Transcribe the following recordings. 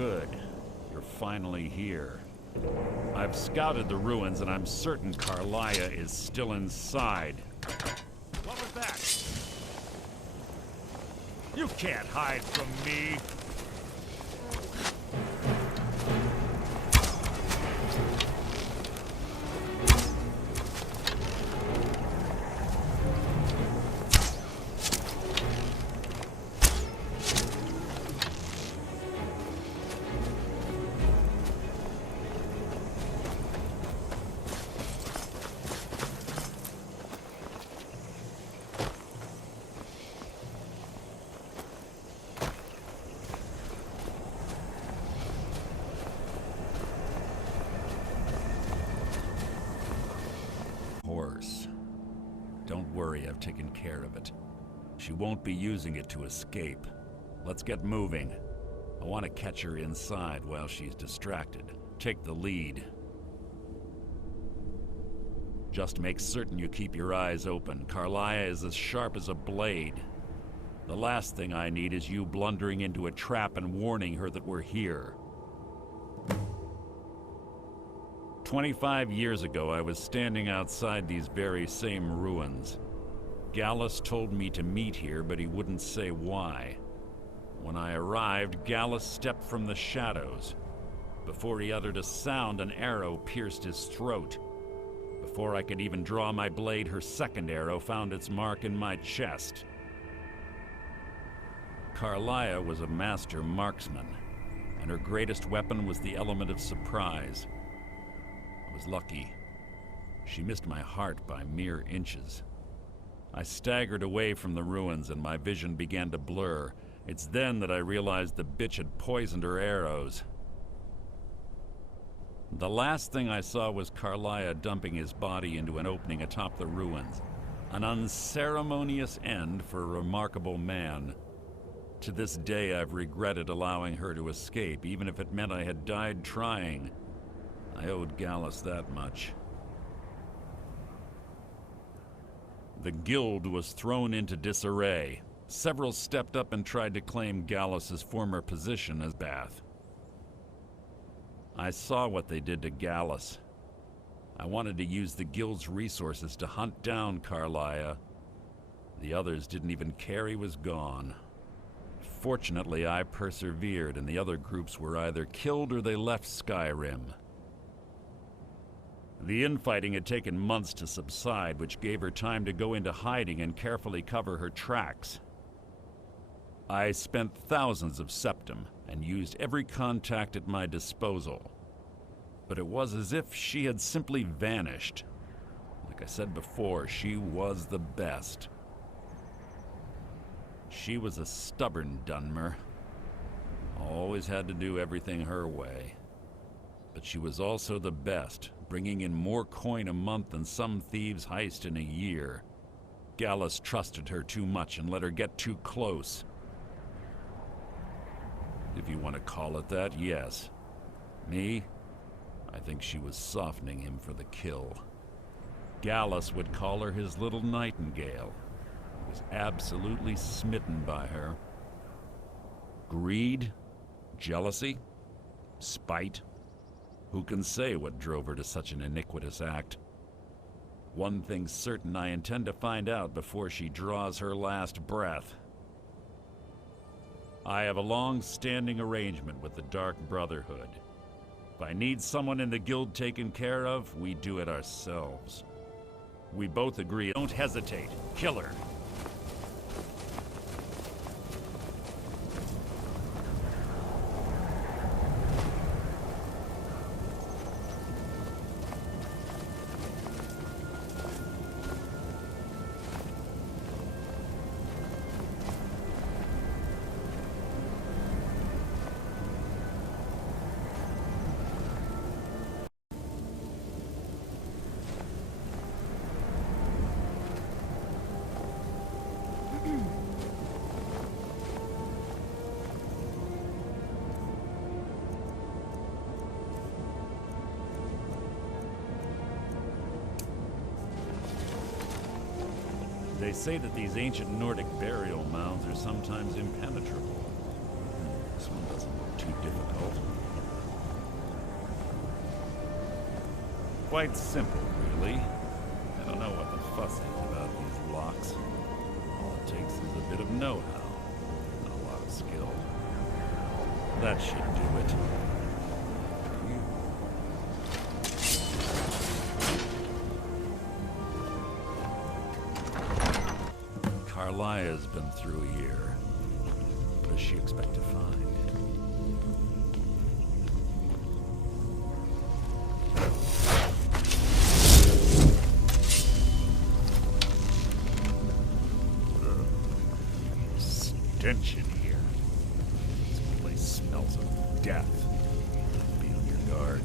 Good. You're finally here. I've scouted the ruins and I'm certain Carlia is still inside. What was that? You can't hide from me! Don't worry, I've taken care of it. She won't be using it to escape. Let's get moving. I want to catch her inside while she's distracted. Take the lead. Just make certain you keep your eyes open. Carlia is as sharp as a blade. The last thing I need is you blundering into a trap and warning her that we're here. 25 years ago, I was standing outside these very same ruins. Gallus told me to meet here, but he wouldn't say why. When I arrived, Gallus stepped from the shadows. Before he uttered a sound, an arrow pierced his throat. Before I could even draw my blade, her second arrow found its mark in my chest. Carlia was a master marksman, and her greatest weapon was the element of surprise. I was lucky. She missed my heart by mere inches. I staggered away from the ruins and my vision began to blur. It's then that I realized the bitch had poisoned her arrows. The last thing I saw was Carlia dumping his body into an opening atop the ruins. An unceremonious end for a remarkable man. To this day, I've regretted allowing her to escape, even if it meant I had died trying. I owed Gallus that much. The guild was thrown into disarray. Several stepped up and tried to claim Gallus's former position as Bath. I saw what they did to Gallus. I wanted to use the guild's resources to hunt down Carlia. The others didn't even care he was gone. Fortunately, I persevered, and the other groups were either killed or they left Skyrim. The infighting had taken months to subside, which gave her time to go into hiding and carefully cover her tracks. I spent thousands of septim and used every contact at my disposal. But it was as if she had simply vanished. Like I said before, she was the best. She was a stubborn Dunmer. Always had to do everything her way. But she was also the best, bringing in more coin a month than some thieves heist in a year. Gallus trusted her too much and let her get too close. If you want to call it that, yes. Me? I think she was softening him for the kill. Gallus would call her his little nightingale. He was absolutely smitten by her. Greed? Jealousy? Spite? Who can say what drove her to such an iniquitous act? One thing's certain, I intend to find out before she draws her last breath. I have a long-standing arrangement with the Dark Brotherhood. If I need someone in the guild taken care of, we do it ourselves. We both agree. Don't hesitate. Kill her. They say that these ancient Nordic burial mounds are sometimes impenetrable. This one doesn't look too difficult. Quite simple, really. I don't know what the fuss is about these locks. All it takes is a bit of know-how, not a lot of skill. That should do it. Carlia's been through here. What does she expect to find? Stench in here. This place smells of death. Be on your guard.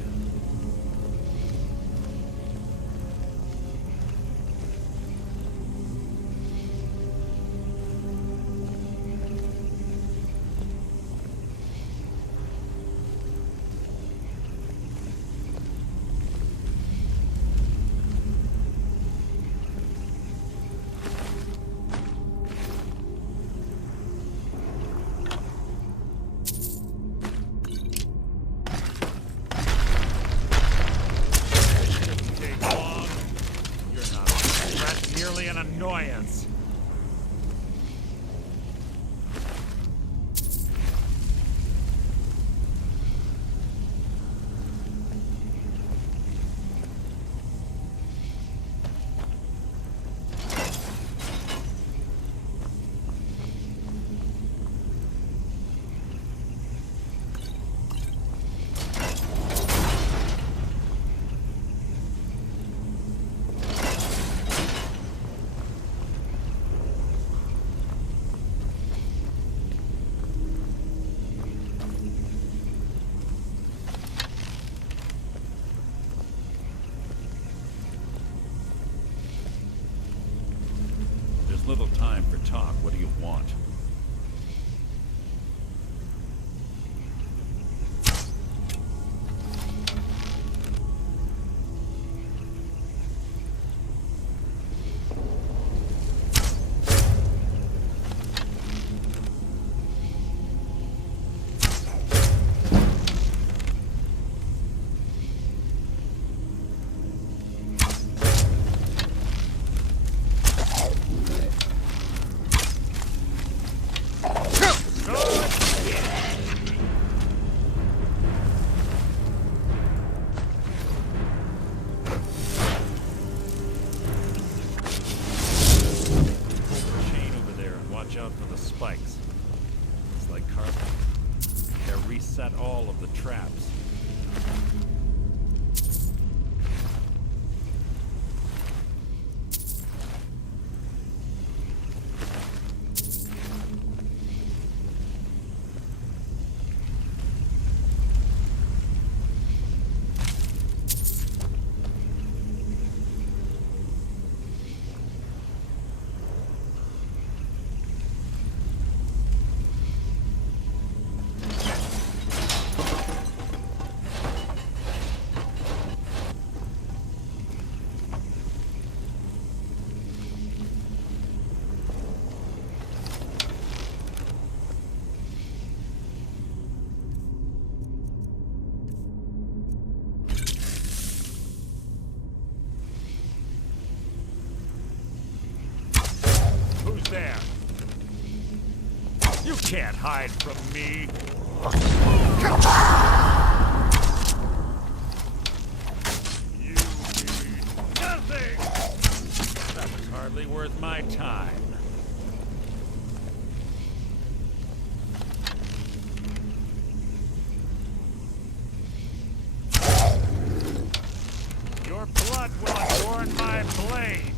An annoyance. Little time for talk. What do you want? Spikes. It's like carbon. They reset all of the traps. There. You can't hide from me. You need nothing. That was hardly worth my time. Your blood will adorn my blade.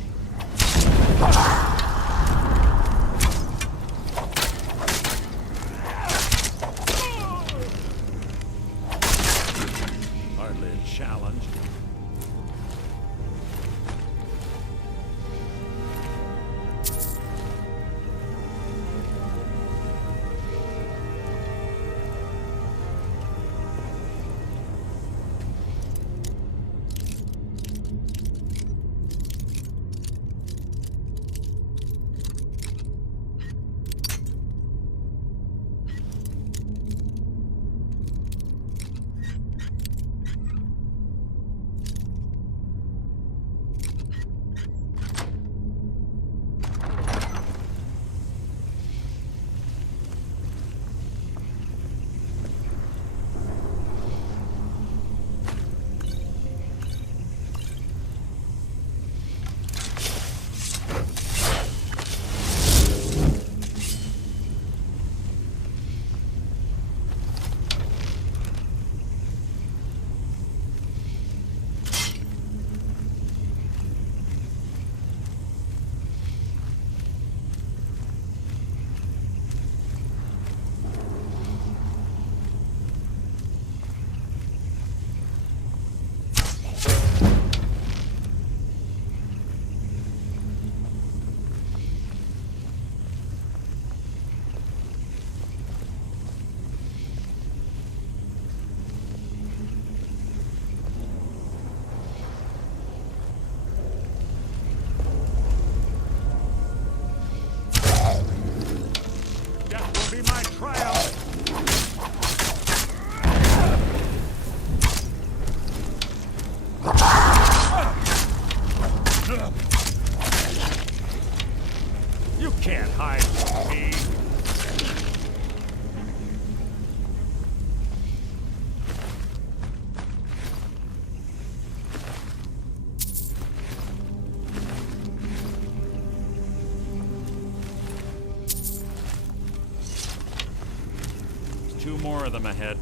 Challenge. can't hide from me. There's two more of them ahead.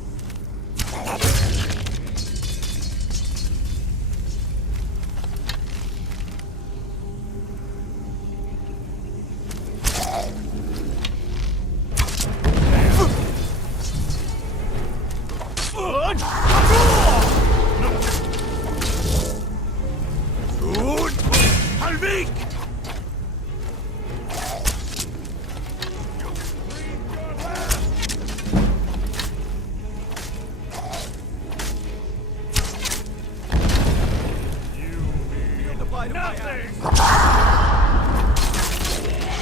Nothing!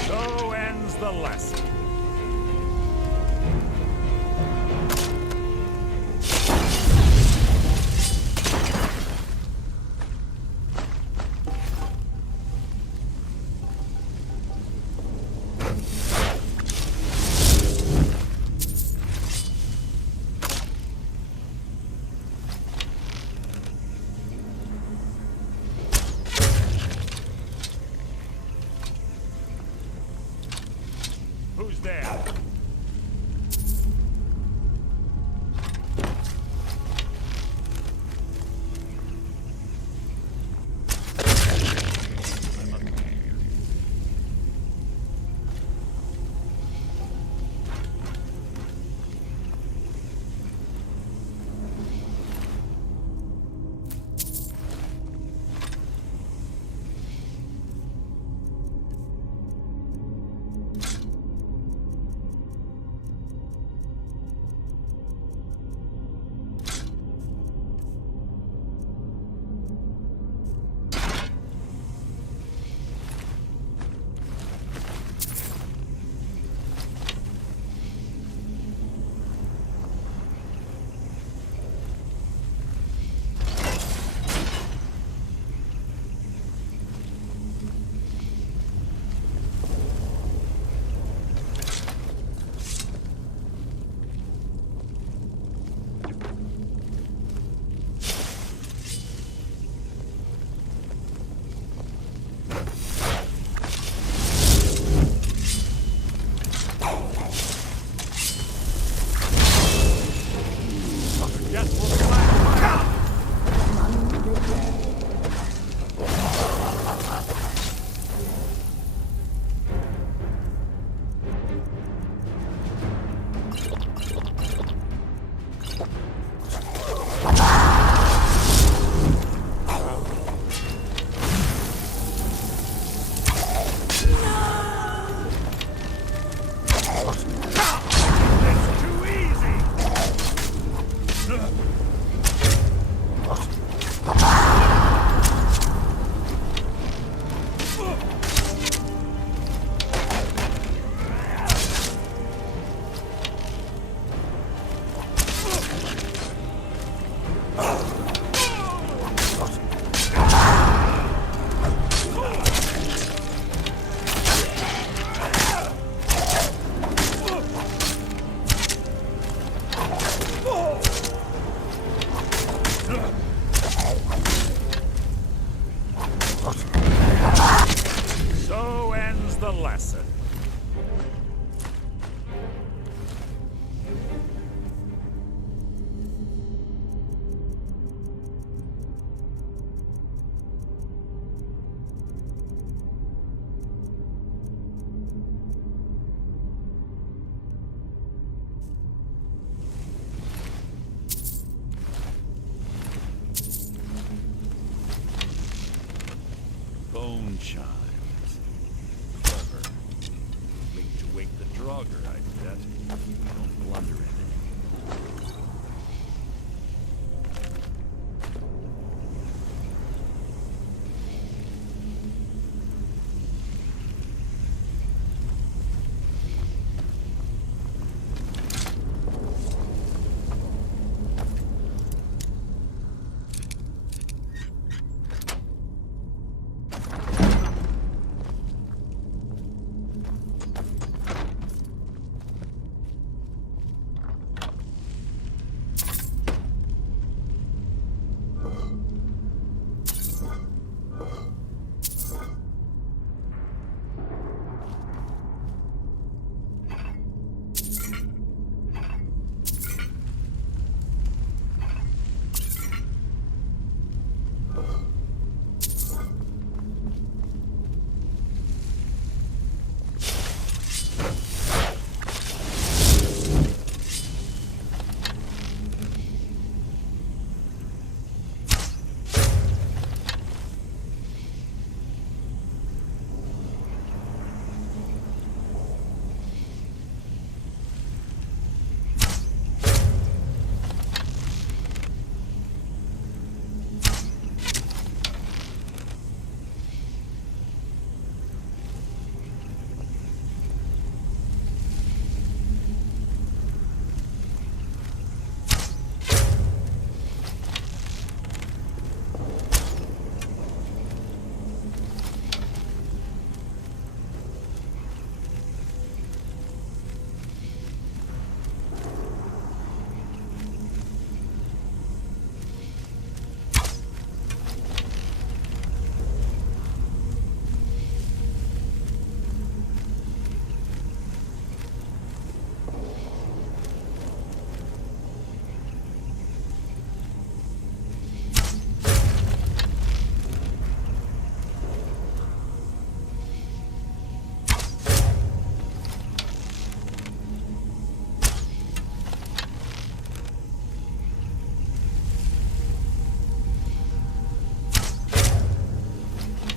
So ends the lesson. Who's there? So ends the lesson. Bone chimes. Clever. Make to wake the Draugr, I bet. Don't blunder in it.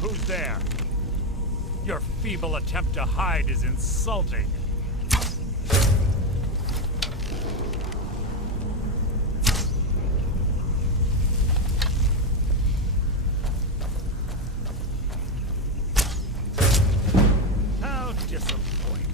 Who's there? Your feeble attempt to hide is insulting. How disappointing.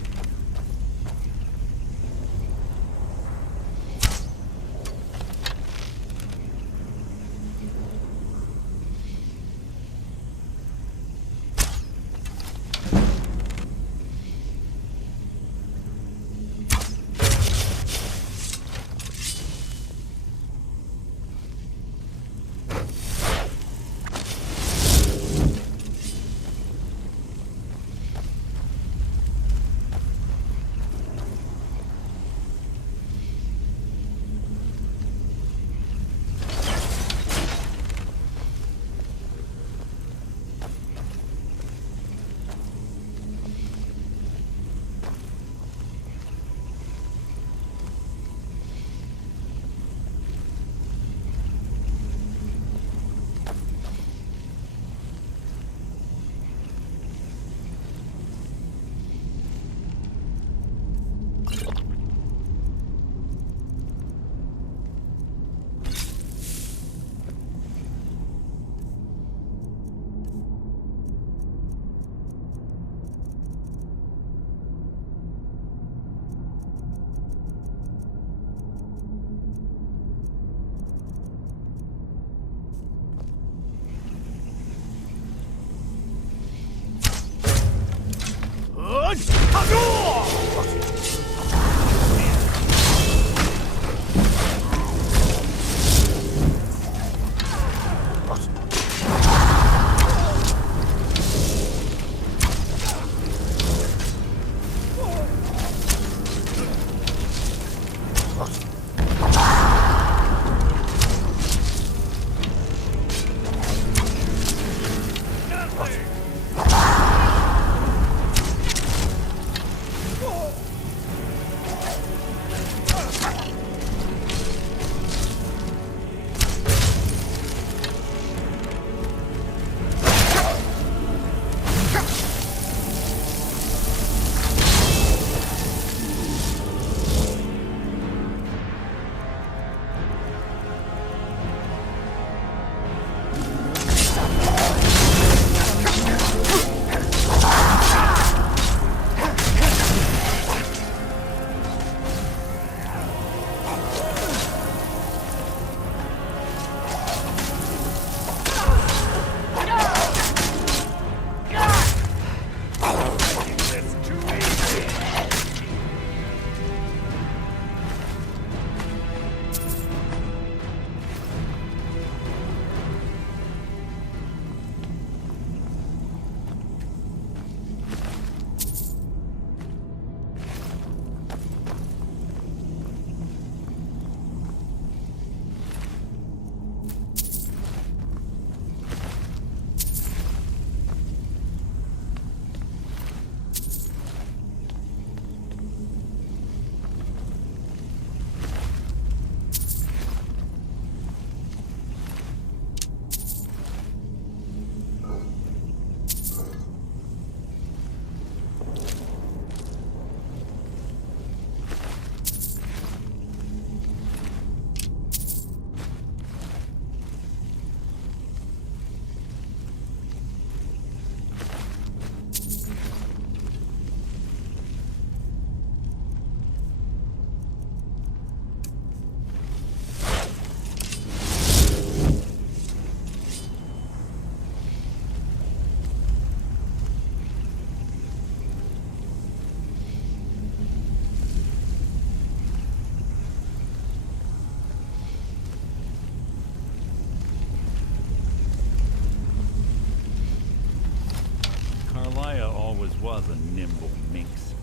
Was a nimble minx.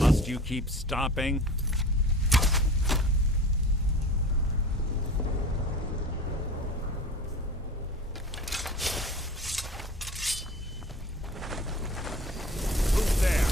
Must you keep stopping? Who's there?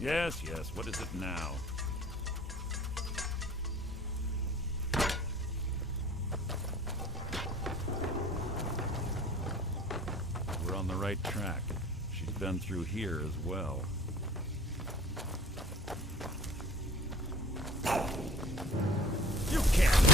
Yes, yes. What is it now? We're on the right track. She's been through here as well. You can't!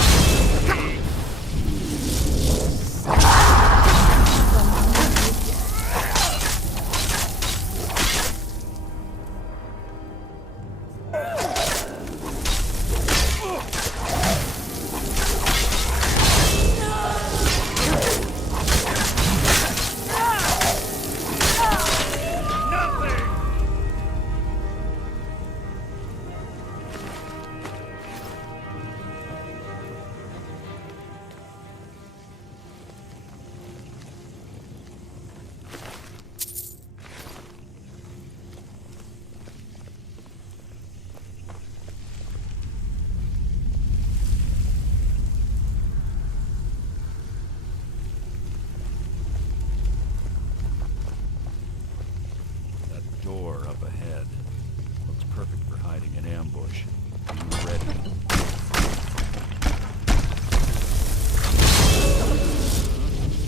Door up ahead. Looks perfect for hiding an ambush. Be ready.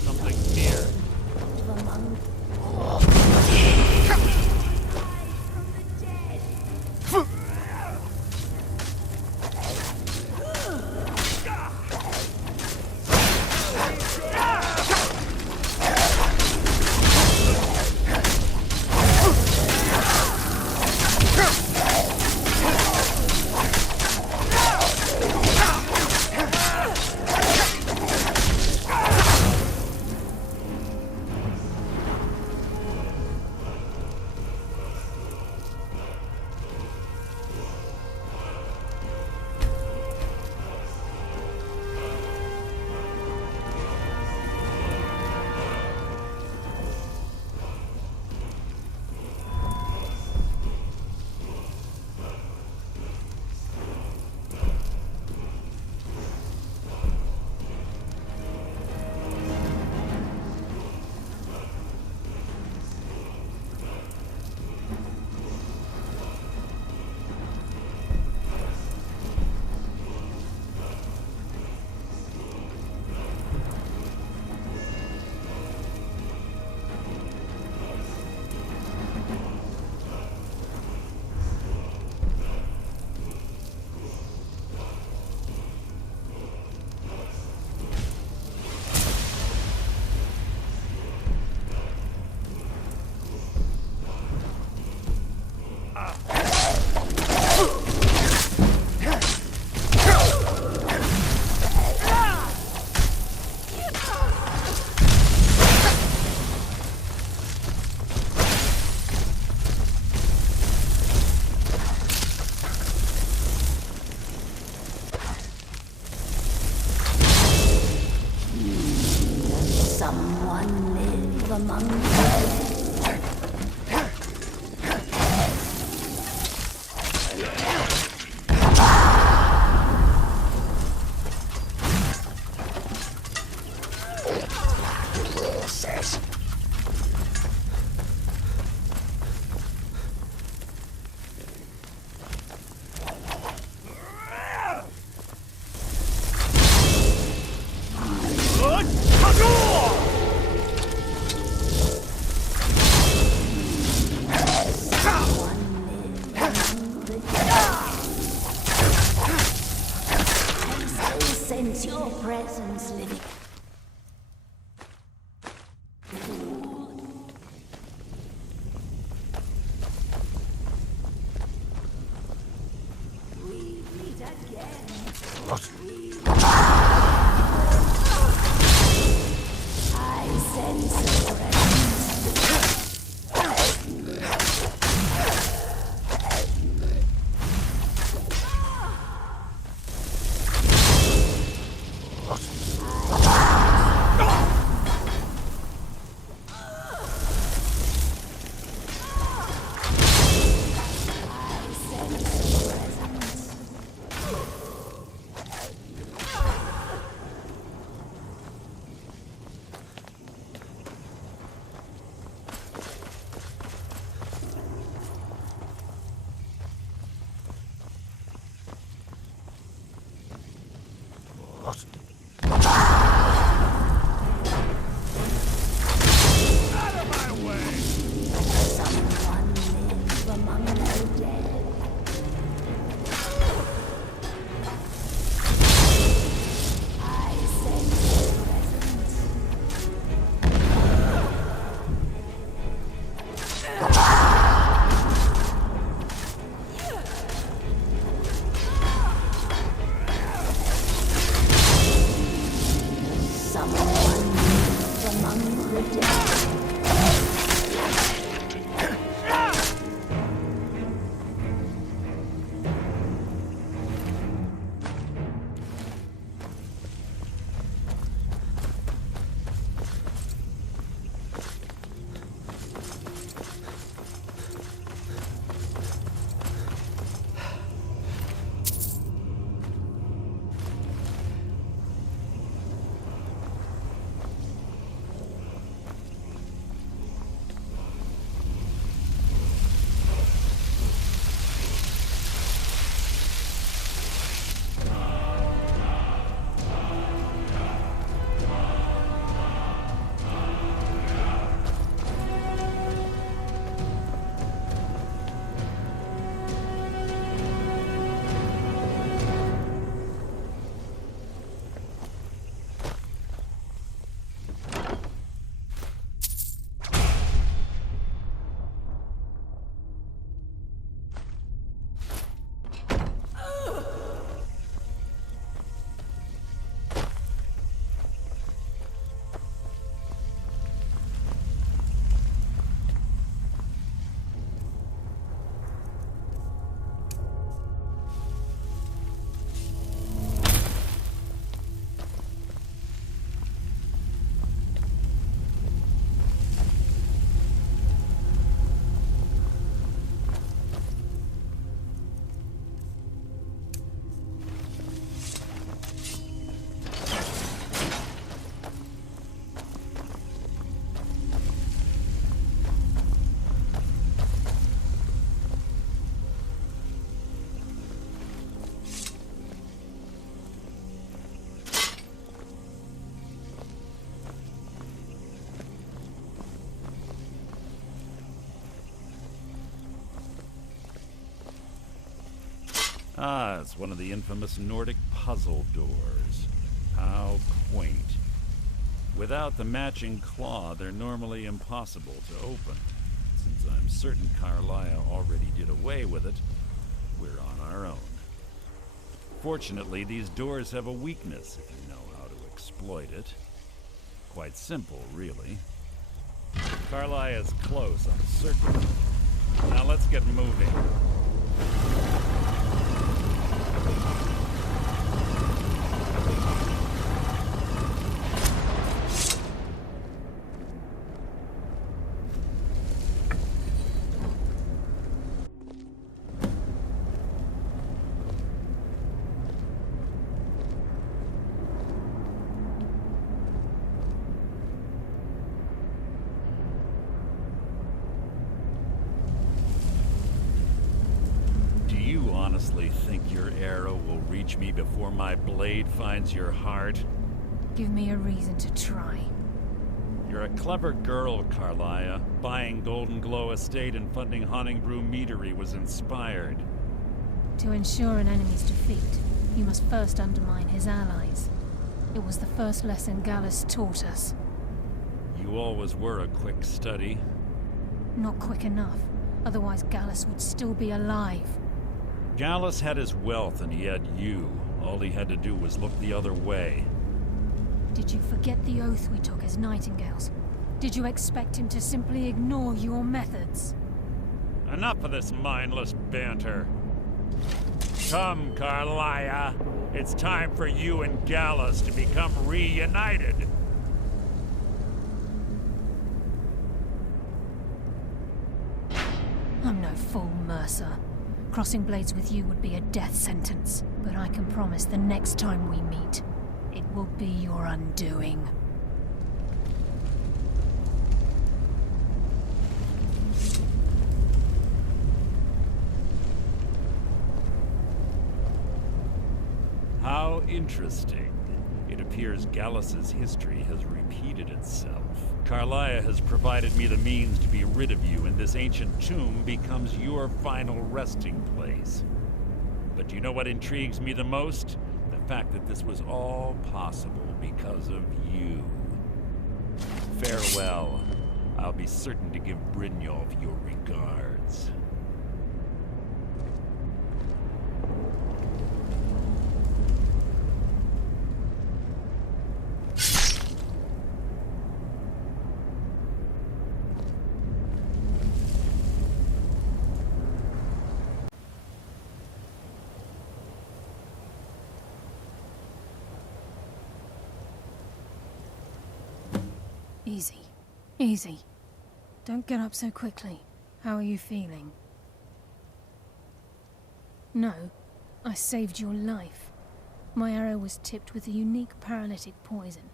Something near. Someone live among them. Sense your presence living. We meet again. I sense your presence. the dead. Ah, it's one of the infamous Nordic puzzle doors. How quaint. Without the matching claw, they're normally impossible to open. Since I'm certain Carlia already did away with it, we're on our own. Fortunately, these doors have a weakness if you know how to exploit it. Quite simple, really. Carlia is close, I'm certain. Now let's get moving. Honestly think your arrow will reach me before my blade finds your heart? Give me a reason to try. You're a clever girl, Carlia. Buying Golden Glow Estate and funding Honningbrew Meadery was inspired. To ensure an enemy's defeat, you must first undermine his allies. It was the first lesson Gallus taught us. You always were a quick study. Not quick enough, otherwise Gallus would still be alive. Gallus had his wealth and he had you. All he had to do was look the other way. Did you forget the oath we took as Nightingales? Did you expect him to simply ignore your methods? Enough of this mindless banter. Come, Carlia. It's time for you and Gallus to become reunited. I'm no fool, Mercer. Crossing blades with you would be a death sentence, but I can promise the next time we meet, it will be your undoing. How interesting. It appears Gallus's history has repeated itself. Carlia has provided me the means to be rid of you, and this ancient tomb becomes your final resting place. But do you know what intrigues me the most? The fact that this was all possible because of you. Farewell. I'll be certain to give Brynjolf your regards. Easy. Easy. Don't get up so quickly. How are you feeling? No, I saved your life. My arrow was tipped with a unique paralytic poison.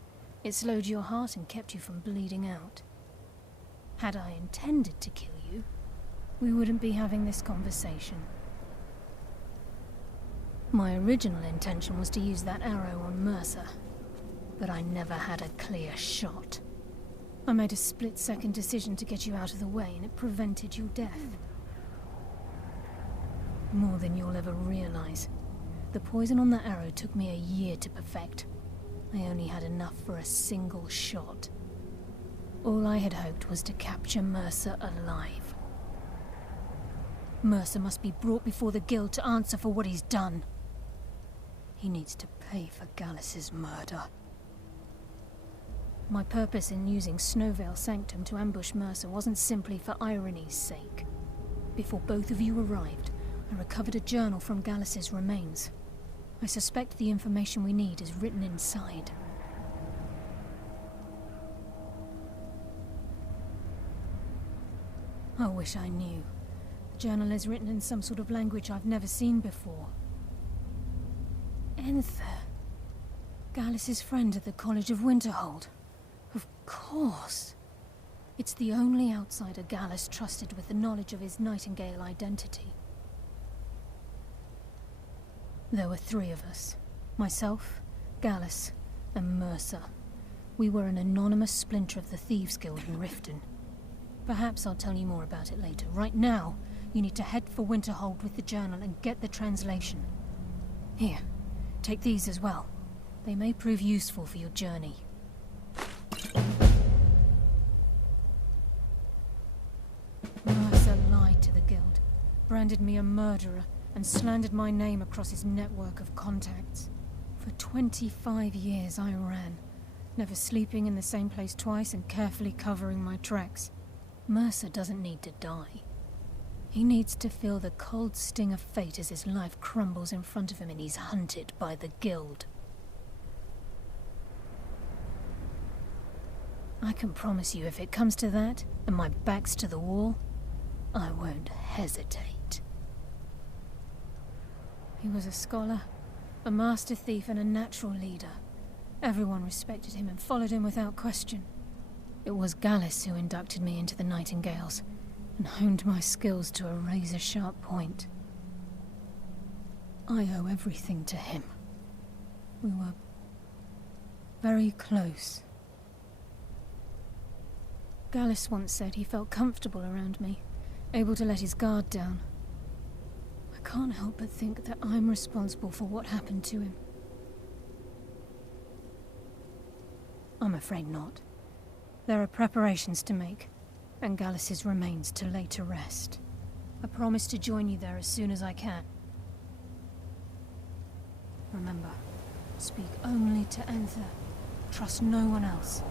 It slowed your heart and kept you from bleeding out. Had I intended to kill you, we wouldn't be having this conversation. My original intention was to use that arrow on Mercer, but I never had a clear shot. I made a split-second decision to get you out of the way, and it prevented your death. More than you'll ever realize. The poison on that arrow took me a year to perfect. I only had enough for a single shot. All I had hoped was to capture Mercer alive. Mercer must be brought before the Guild to answer for what he's done. He needs to pay for Gallus's murder. My purpose in using Snowvale Sanctum to ambush Mercer wasn't simply for irony's sake. Before both of you arrived, I recovered a journal from Gallus's remains. I suspect the information we need is written inside. I wish I knew. The journal is written in some sort of language I've never seen before. Enther. Gallus's friend at the College of Winterhold. Of course. It's the only outsider Gallus trusted with the knowledge of his Nightingale identity. There were 3 of us. Myself, Gallus, and Mercer. We were an anonymous splinter of the Thieves' Guild in Riften. Perhaps I'll tell you more about it later. Right now, you need to head for Winterhold with the journal and get the translation. Here, take these as well. They may prove useful for your journey. Mercer lied to the Guild, branded me a murderer, and slandered my name across his network of contacts. For 25 years I ran, never sleeping in the same place twice and carefully covering my tracks. Mercer doesn't need to die. He needs to feel the cold sting of fate as his life crumbles in front of him and he's hunted by the Guild. I can promise you if it comes to that, and my back's to the wall, I won't hesitate. He was a scholar, a master thief and a natural leader. Everyone respected him and followed him without question. It was Gallus who inducted me into the Nightingales, and honed my skills to a razor-sharp point. I owe everything to him. We were very close. Gallus once said he felt comfortable around me, able to let his guard down. I can't help but think that I'm responsible for what happened to him. I'm afraid not. There are preparations to make, and Gallus's remains to lay to rest. I promise to join you there as soon as I can. Remember, speak only to Enther. Trust no one else.